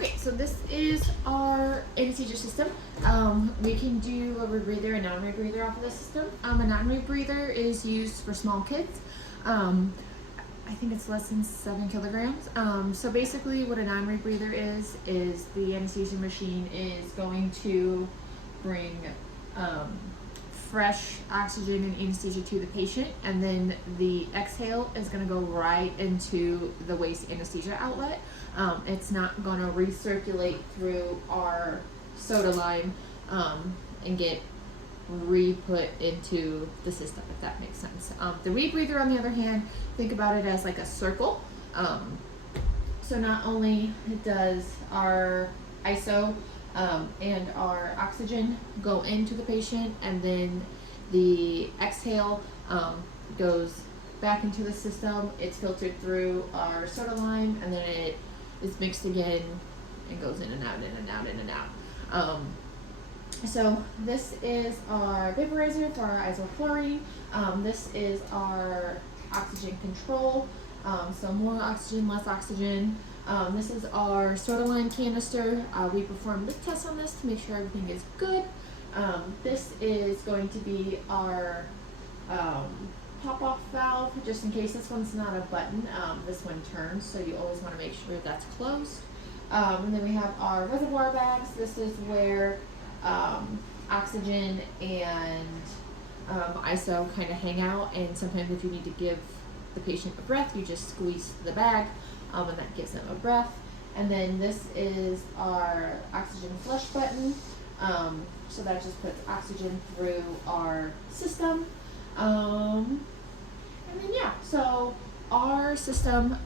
Okay, so this is our anesthesia system. We can do a rebreather and non-rebreather off of the system. A non-rebreather is used for small kids. I think it's less than 7 kilograms. So basically what a non-rebreather is the anesthesia machine is going to bring fresh oxygen and anesthesia to the patient, and then the exhale is going to go right into the waste anesthesia outlet. It's not going to recirculate through our soda line and get re-put into the system, if that makes sense. The rebreather, on the other hand, think about it as like a circle. So not only does our ISO and our oxygen go into the patient, and then the exhale goes back into the system. It's filtered through our soda line, and then it is mixed again and goes in and out, in and out, in and out. So this is our vaporizer for our isoflurane. This is our oxygen control. So more oxygen, less oxygen. This is our soda line canister. We perform leak tests on this to make sure everything is good. This is going to be our pop-off valve, just in case. This one's not a button. This one turns, so you always want to make sure that's closed. And then we have our reservoir bags. This is where oxygen and ISO kind of hang out, and sometimes if you need to give the patient a breath, you just squeeze the bag, and that gives them a breath. And then this is our oxygen flush button, so that just puts oxygen through our system. And then yeah, so our system,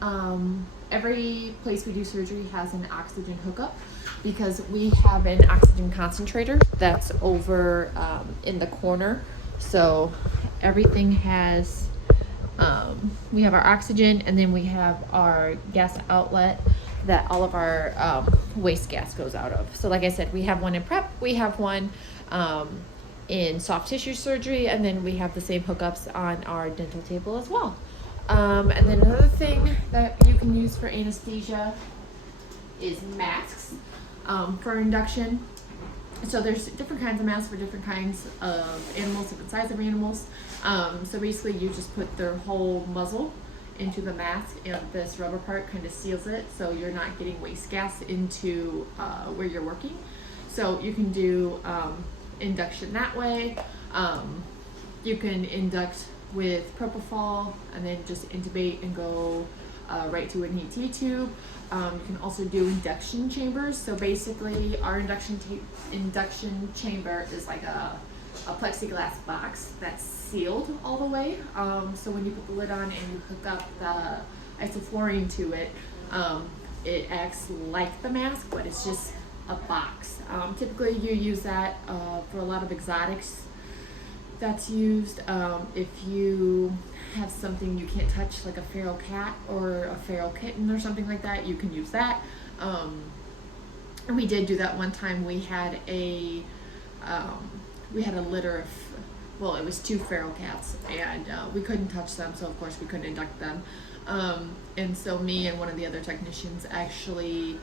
every place we do surgery has an oxygen hookup, because we have an oxygen concentrator that's over in the corner. So everything has, we have our oxygen, and then we have our gas outlet that all of our waste gas goes out of. So like I said, we have one in prep, we have one in soft tissue surgery, and then we have the same hookups on our dental table as well. And then another thing that you can use for anesthesia is masks for induction. So there's different kinds of masks for different kinds of animals, different sizes of animals. So basically you just put their whole muzzle into the mask, and this rubber part kind of seals it, so you're not getting waste gas into where you're working. So you can do induction that way. You can induct with propofol and then just intubate and go right to an ET tube. You can also do induction chambers. So basically our induction chamber is like a plexiglass box that's sealed all the way. So when you put the lid on and you hook up the isoflurane to it, it acts like the mask, but it's just a box. Typically you use that for a lot of exotics. That's used if you have something you can't touch, like a feral cat or a feral kitten or something like that, you can use that. And we did do that one time. We had a litter of, well, it was 2 feral cats, and we couldn't touch them, so of course we couldn't induct them. And so me and one of the other technicians actually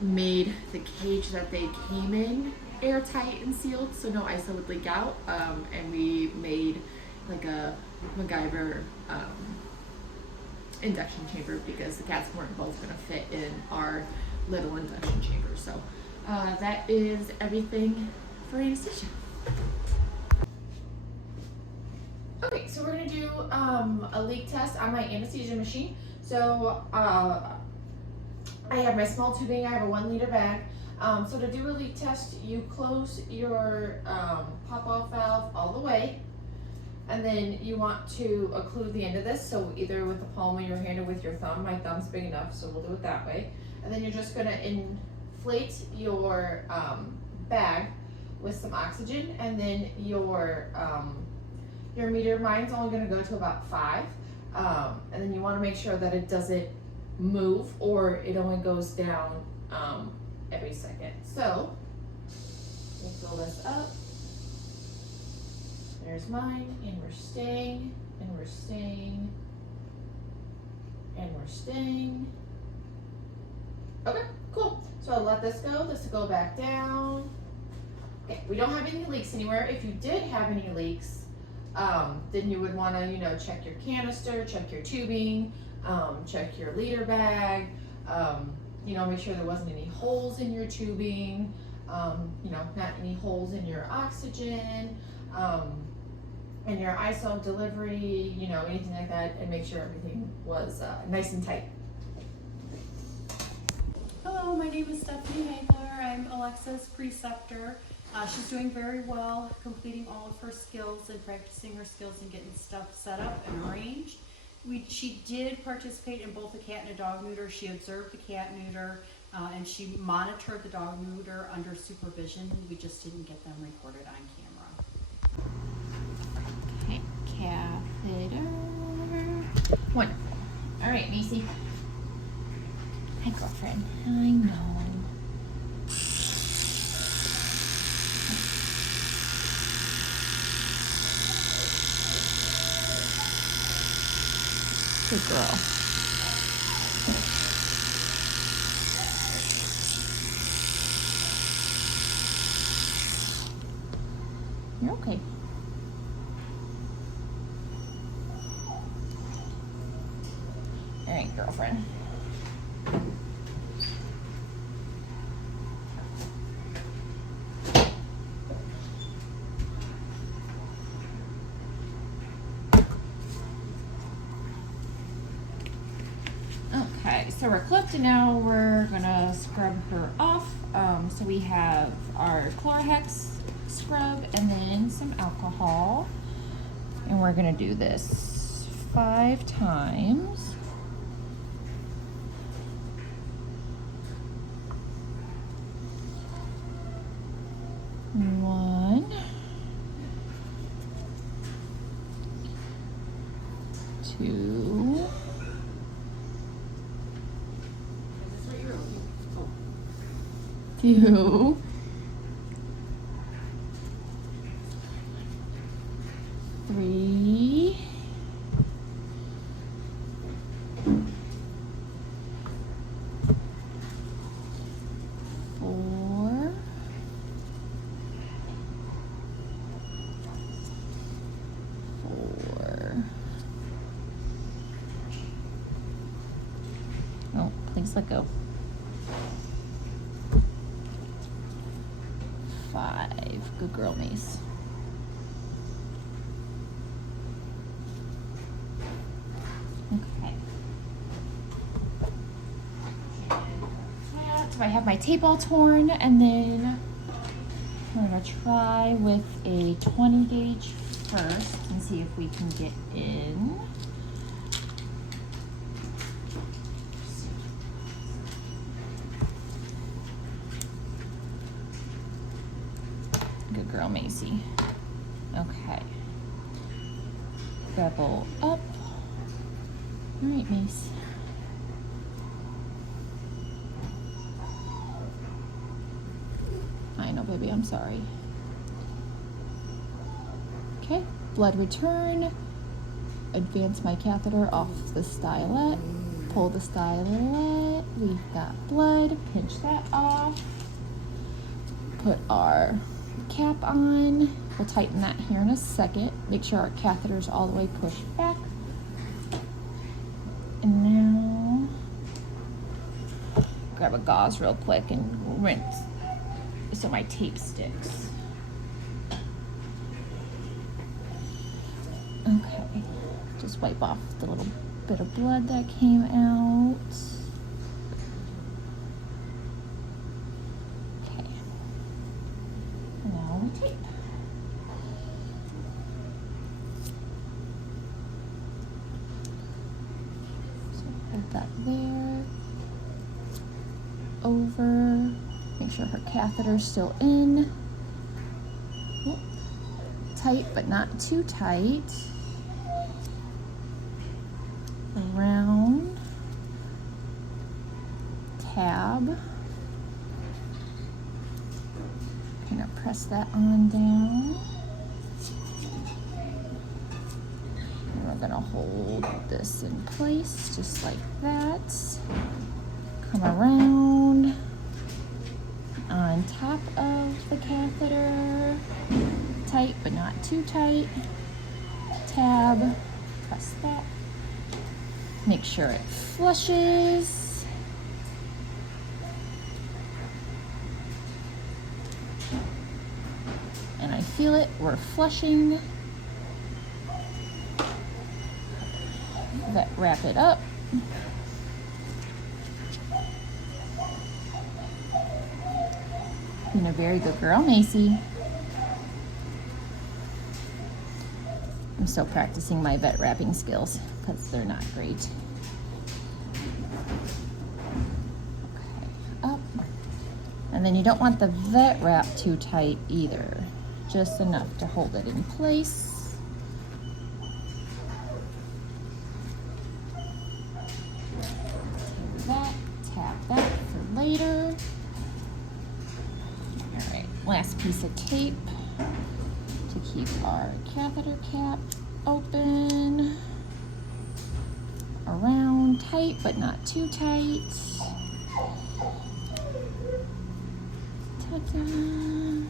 made the cage that they came in airtight and sealed, so no ISO would leak out. And we made like a MacGyver induction chamber, because the cats weren't both going to fit in our little induction chamber. So that is everything for anesthesia. Okay, so we're going to do a leak test on my anesthesia machine. So I have my small tubing, I have a 1 liter bag. So to do a leak test, you close your pop-off valve all the way, and then you want to occlude the end of this, so either with the palm of your hand or with your thumb. My thumb's big enough, so we'll do it that way. And then you're just going to inflate your bag with some oxygen, and then your meter, mine's only going to go to about 5, and then you want to make sure that it doesn't move, or it only goes down every second. So we'll fill this up. There's mine, and we're staying, and we're staying, and we're staying. Okay, cool. So I'll let this will go back down. Okay, we don't have any leaks anywhere. If you did have any leaks, then you would want to, you know, check your canister, check your tubing, check your liter bag, you know, make sure there wasn't any holes in your tubing, you know, not any holes in your oxygen, and your ISO delivery, you know, anything like that, and make sure everything was nice and tight. Hello, my name is Stephanie Hagler. I'm Alexa's preceptor. She's doing very well, completing all of her skills and practicing her skills and getting stuff set up and arranged. She did participate in both a cat and a dog neuter. She observed the cat neuter and she monitored the dog neuter under supervision. We just didn't get them recorded on camera. Okay, catheter. Wonderful. All right, Macy. Hi, girlfriend. I know. Good girl. You're okay. All right, girlfriend. Okay, so we're clipped and now we're gonna scrub her off. So we have our Chlorhex scrub and then some alcohol. And we're gonna do this 5 times. One, 2, 2, 3, 4, 4. Oh, please let go. 5. Good girl, Mace. Okay. So I have my tape all torn, and then we're gonna try with a 20 gauge first and see if we can get in. Good girl, Macy. Okay. Bevel up. All right, Mace. I know, baby, I'm sorry. Okay, blood return. Advance my catheter off the stylet. Pull the stylet. We've got blood. Pinch that off. Put our cap on. We'll tighten that here in a second. Make sure our catheter is all the way pushed back. And now, grab a gauze real quick and rinse so my tape sticks. Okay, just wipe off the little bit of blood that came out. Okay, now we tape. So hold that there, over, make sure her catheter's still in. Oop. Tight, but not too tight. Around, tab, kind of press that on down. And we're gonna hold this in place just like that. Come around. on top of the catheter, tight but not too tight. Tab, press that. Make sure it flushes. And I feel it, we're flushing. Wrap it up. Being a very good girl, Macy. I'm still practicing my vet wrapping skills because they're not great. Okay, up. And then you don't want the vet wrap too tight either. Just enough to hold it in place. Tap that for later. All right, last piece of tape to keep our catheter cap open. Around tight, but not too tight. Ta-da.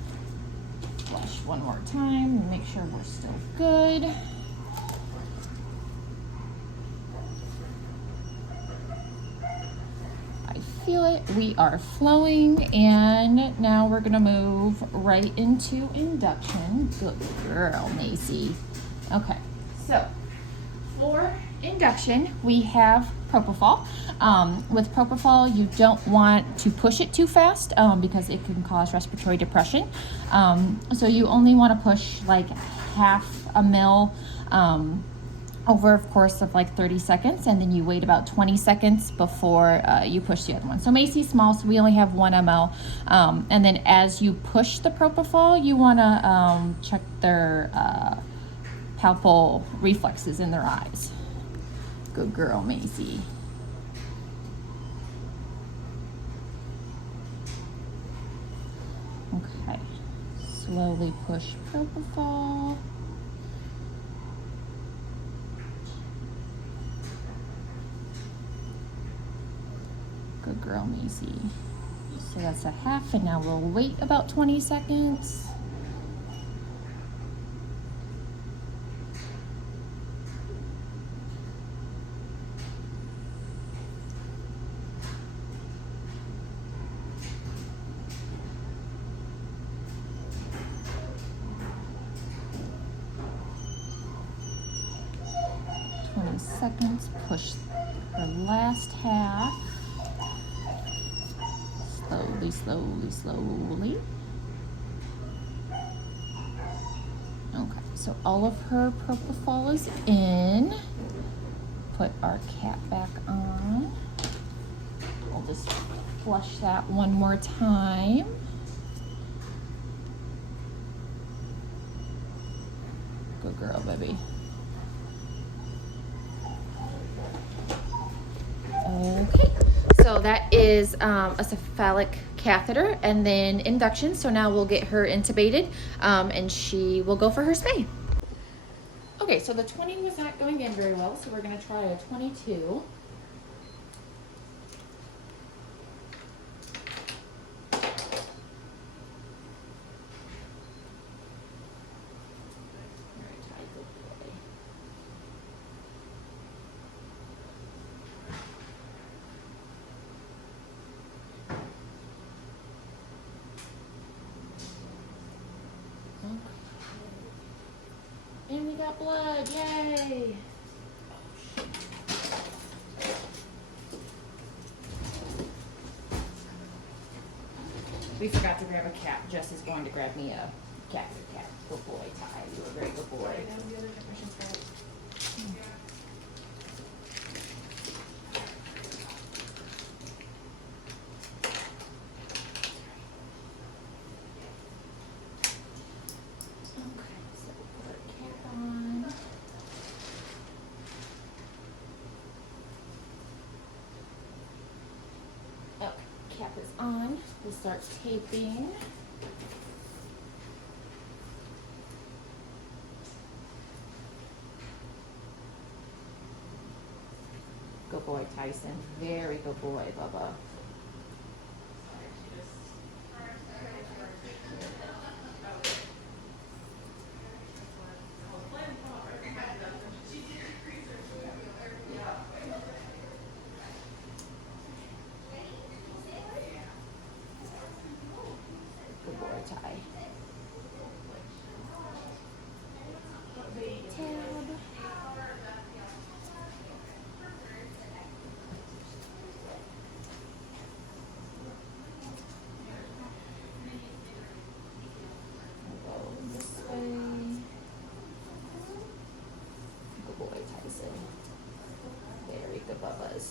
Flush one more time and make sure we're still good. Feel it, we are flowing, and now we're gonna move right into induction. Good girl, Macy. Okay, so for induction, we have propofol. With propofol, you don't want to push it too fast because it can cause respiratory depression. So you only want to push like half a ml over a course of like 30 seconds, and then you wait about 20 seconds before you push the other one. So Macy's small, so we only have 1 ml. And then as you push the propofol, you want to check their palpal reflexes in their eyes. Good girl, Macy. Okay, slowly push propofol. Good girl, Macy. So that's a half, and now we'll wait about 20 seconds. Seconds, push the last half. Slowly, slowly, slowly. Okay, so all of her propofol is in. Put our cap back on. We'll just flush that one more time. Good girl, baby. Okay, so that is a cephalic catheter and then induction. So now we'll get her intubated and she will go for her spay. Okay, so the 20 was not going in very well, so we're going to try a 22. And we got blood, yay! We forgot to grab a cap. Jess is going to grab me a catheter cap. Good boy, Ty. You were a very good boy. Cap is on. We'll start taping. Good boy, Tyson. Very good boy, Bubba. tie. Tab. Go this way. Good boy, Tyson. Very good, Bubba's.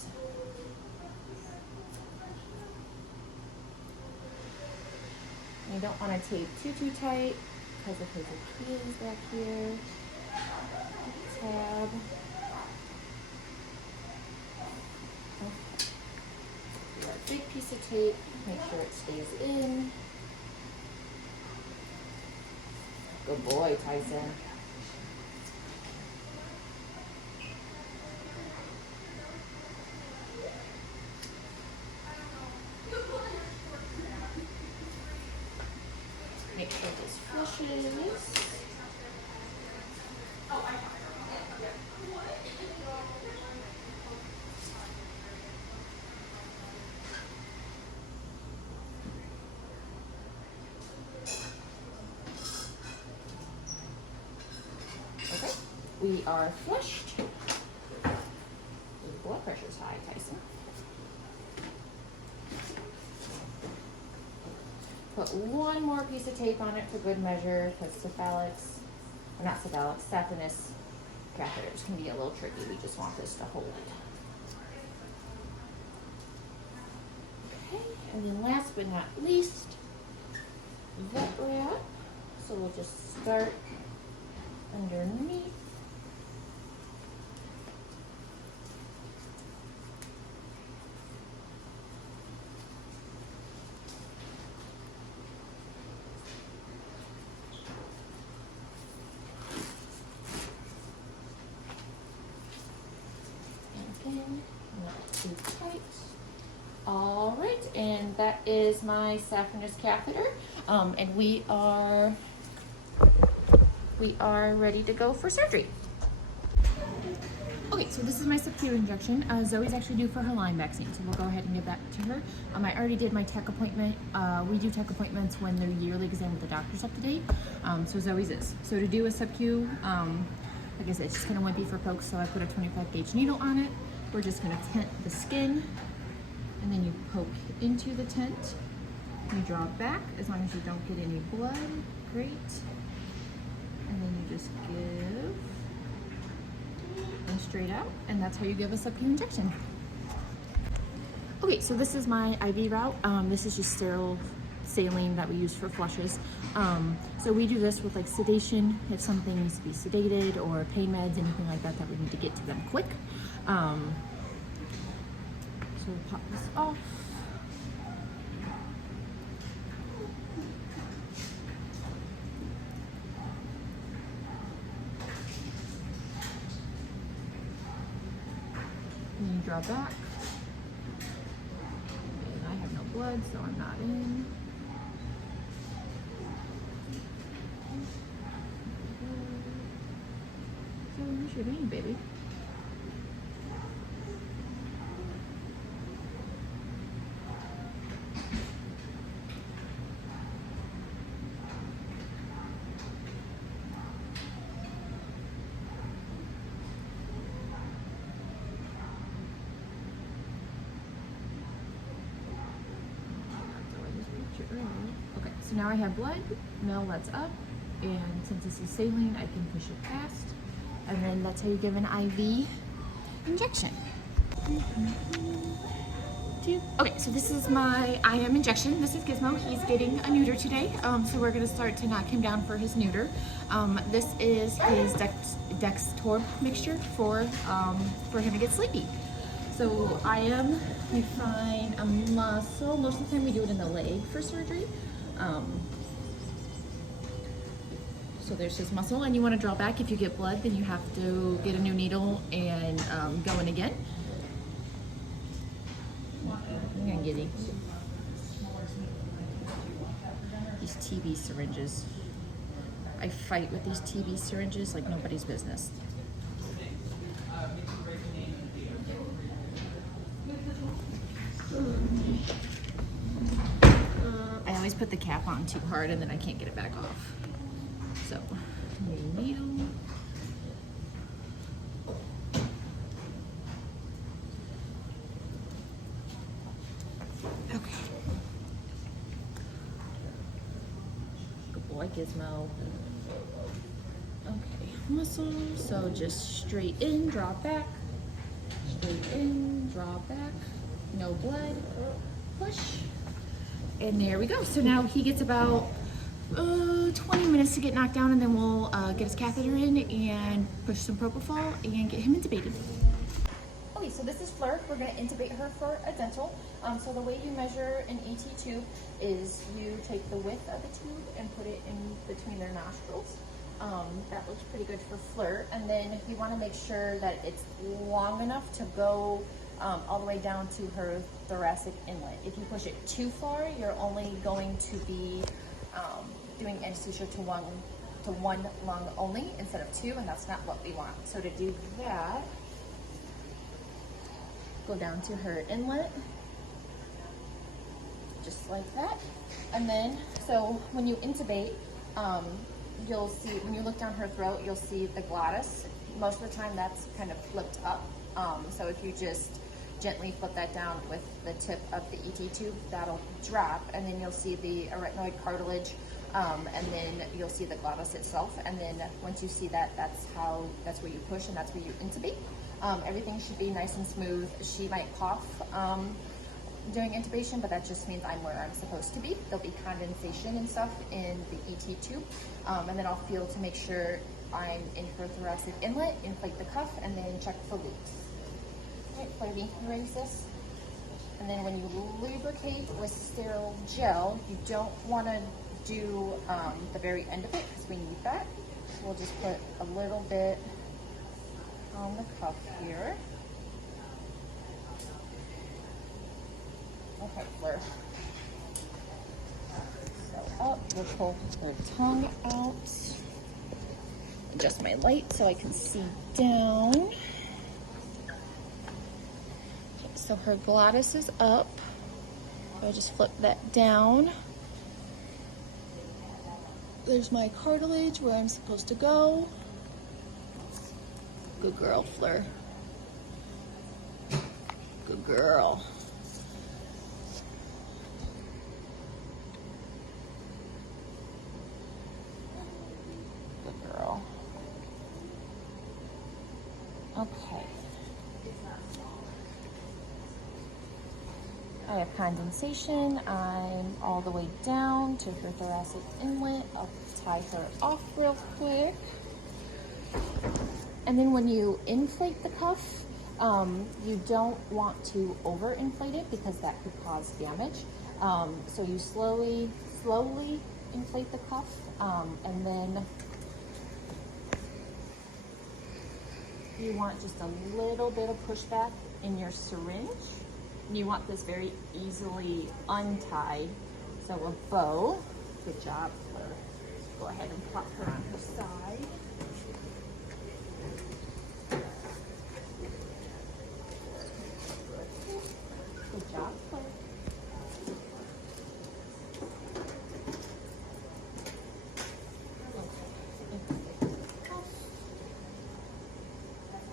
You don't want to tape too tight because of his Achilles back here. Tab. Okay. Do our big piece of tape. Make sure it stays in. Good boy, Tyson. Make sure this flushes. Okay, we are flushed. Your blood pressure's high, Tyson. Put one more piece of tape on it for good measure, because cephalics, or not cephalics, saphenous catheters can be a little tricky. We just want this to hold. Okay, and then last but not least, vet wrap. So we'll just start underneath. Not too tight. All right, and that is my saphenous catheter, and we are ready to go for surgery. Okay, so this is my subQ injection. Zoe's actually due for her Lyme vaccine, so we'll go ahead and give that to her. I already did my tech appointment. We do tech appointments when their yearly exam with the doctor's up to date, so Zoe's is. So to do a subQ, like I said, it's just kind of wimpy for folks, so I put a 25 gauge needle on it. We're just going to tent the skin, and then you poke into the tent. You draw it back as long as you don't get any blood. Great. And then you just give and straight out, and that's how you give a subQ injection. Okay, so this is my IV route. This is just sterile saline that we use for flushes. So we do this with like sedation if something needs to be sedated, or pain meds, anything like that we need to get to them quick. So we'll pop this off. And you draw back. And I have no blood, so I'm not in. So what's your vein, baby? Okay, so now I have blood. Now that's up, and since this is saline, I can push it fast, and then that's how you give an IV injection. Okay, so this is my IM injection. This is Gizmo. He's getting a neuter today, so we're going to start to knock him down for his neuter. This is his Dextorb mixture for him to get sleepy. So IM, we find a muscle. Most of the time we do it in the leg for surgery. So there's his muscle, and you want to draw back. If you get blood, then you have to get a new needle and go in again. I'm gonna get these TB syringes. I fight with these TB syringes like nobody's business. I always put the cap on too hard and then I can't get it back off. So, new needle. Okay. Good boy, Gizmo. Okay, muscle. So just straight in, draw back. Straight in, draw back. No blood. Push. And there we go. So now he gets about 20 minutes to get knocked down, and then we'll get his catheter in and push some propofol and get him intubated. Okay, so this is Fleur. We're going to intubate her for a dental. So the way you measure an ET tube is you take the width of the tube and put it in between their nostrils. That looks pretty good for Fleur. And then you want to make sure that it's long enough to go all the way down to her thoracic inlet. If you push it too far, you're only going to be doing anesthesia to one lung only instead of two, and that's not what we want. So to do that, go down to her inlet, just like that. And then, so when you intubate, you'll see, when you look down her throat, you'll see the glottis. Most of the time that's kind of flipped up. So if you just gently flip that down with the tip of the ET tube, that'll drop, and then you'll see the arytenoid cartilage, and then you'll see the glottis itself. And then once you see that, that's where you push and that's where you intubate. Everything should be nice and smooth. She might cough during intubation, but that just means I'm where I'm supposed to be. There'll be condensation and stuff in the ET tube, and then I'll feel to make sure I'm in her thoracic inlet, inflate the cuff, and then check for leaks. All right, Flavie, you ready, sis? And then when you lubricate with sterile gel, you don't want to do the very end of it because we need that. We'll just put a little bit on the cuff here. Okay, Fleur. So up, we'll pull her tongue out. Adjust my light so I can see down. Okay, so her glottis is up. So I'll just flip that down. There's my cartilage where I'm supposed to go. Good girl, Fleur. Good girl. Good girl. Okay. I have condensation. I'm all the way down to her thoracic inlet. I'll tie her off real quick. And then when you inflate the cuff, you don't want to overinflate it because that could cause damage. So you slowly inflate the cuff, and then you want just a little bit of pushback in your syringe. And you want this very easily untied. So a bow. Good job, Fleur. Go ahead and plop her on her side. Good job, Fleur.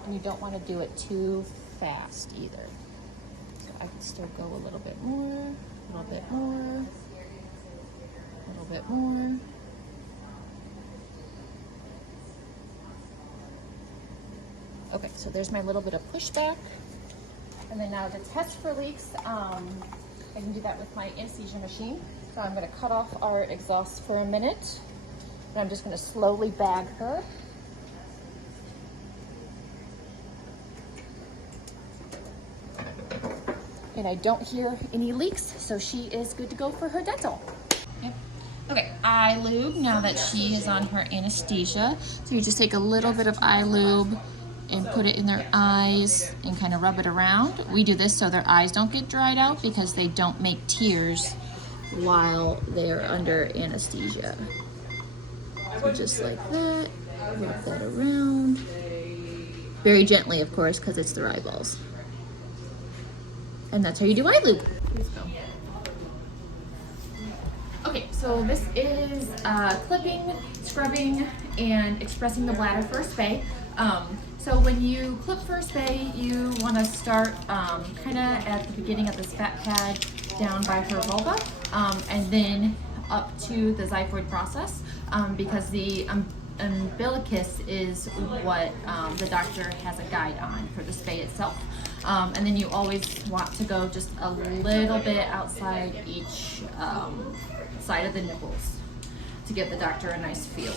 And you don't want to do it too fast either. I can still go a little bit more, a little bit more, a little bit more. Okay, so there's my little bit of pushback. And then now to test for leaks, I can do that with my anesthesia machine. So I'm gonna cut off our exhaust for a minute. And I'm just gonna slowly bag her. And I don't hear any leaks, so she is good to go for her dental. Yep. Okay, eye lube, now that she is on her anesthesia. So you just take a little bit of eye lube and put it in their eyes and kind of rub it around. We do this so their eyes don't get dried out because they don't make tears while they're under anesthesia. So just like that, rub that around. Very gently, of course, because it's their eyeballs. And that's how you do eye lube. Please go. so this is clipping, scrubbing, and expressing the bladder for a spay. So when you clip for a spay, you want to start kind of at the beginning of this fat pad down by her vulva, and then up to the xiphoid process, because the umbilicus is what the doctor has a guide on for the spay itself. And then you always want to go just a little bit outside each side of the nipples to give the doctor a nice feel.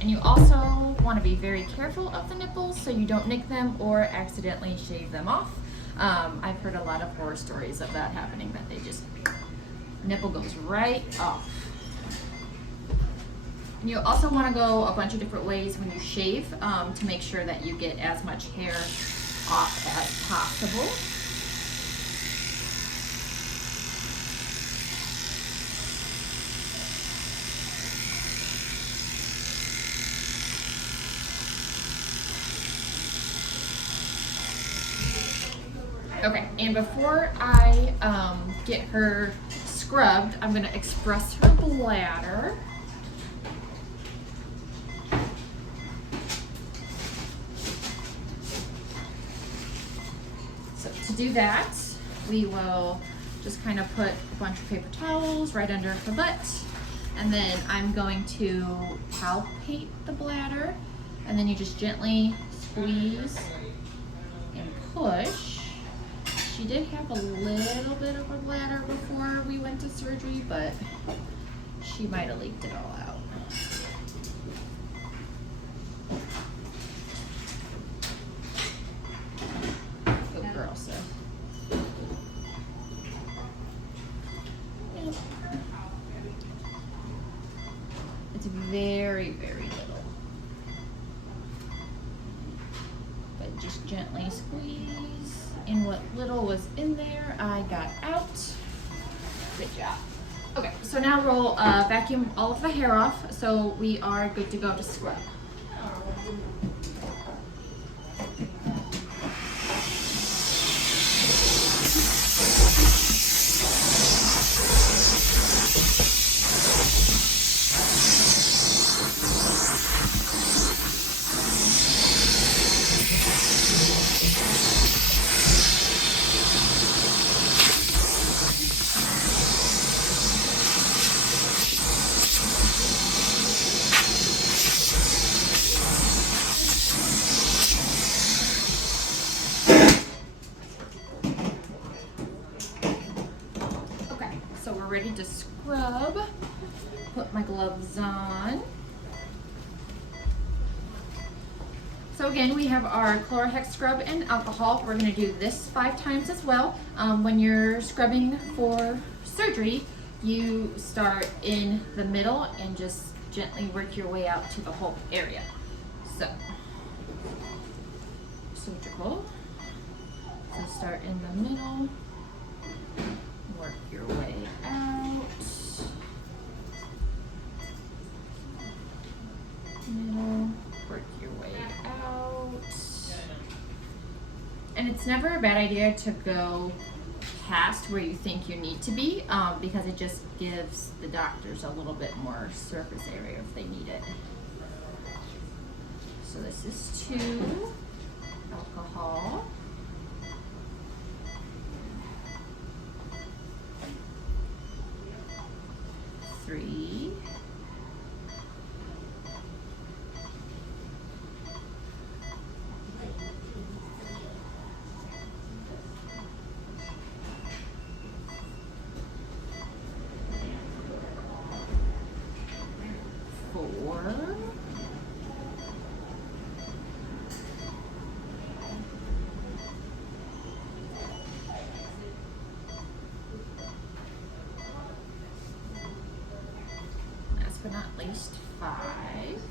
And you also want to be very careful of the nipples so you don't nick them or accidentally shave them off. I've heard a lot of horror stories of that happening, that they just, nipple goes right off. And you also want to go a bunch of different ways when you shave to make sure that you get as much hair off as possible. Okay, and before I get her scrubbed, I'm going to express her bladder. So to do that, we will just kind of put a bunch of paper towels right under her butt, and then I'm going to palpate the bladder, and then you just gently squeeze and push. She did have a little bit of a bladder before we went to surgery, but she might have leaked it all out. Good girl, so. It's very, very little. But just gently squeeze. And what little was in there, I got out. Good job. Okay, so now we'll vacuum all of the hair off, so we are good to go to scrub. on. So again, we have our Chlorohex scrub and alcohol. We're going to do this 5 times as well. When you're scrubbing for surgery, you start in the middle and just gently work your way out to the whole area. So, surgical. So start in the middle, work your way out. Middle, work your way out. And it's never a bad idea to go past where you think you need to be, because it just gives the doctors a little bit more surface area if they need it. So this is 2, alcohol. 3. 4. 'Last but not least, 5.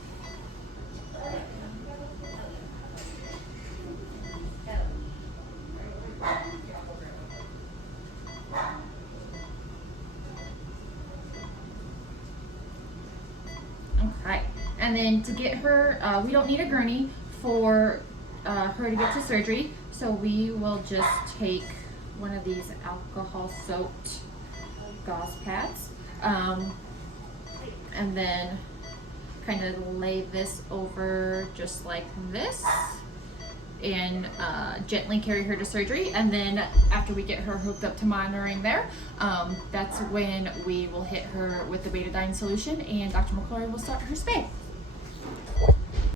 Okay, and then to get her, we don't need a gurney for her to get to surgery, so we will just take one of these alcohol soaked gauze pads, and then kind of lay this over just like this, and gently carry her to surgery. And then after we get her hooked up to monitoring there, that's when we will hit her with the betadine solution, and Dr. McClory will start her spay.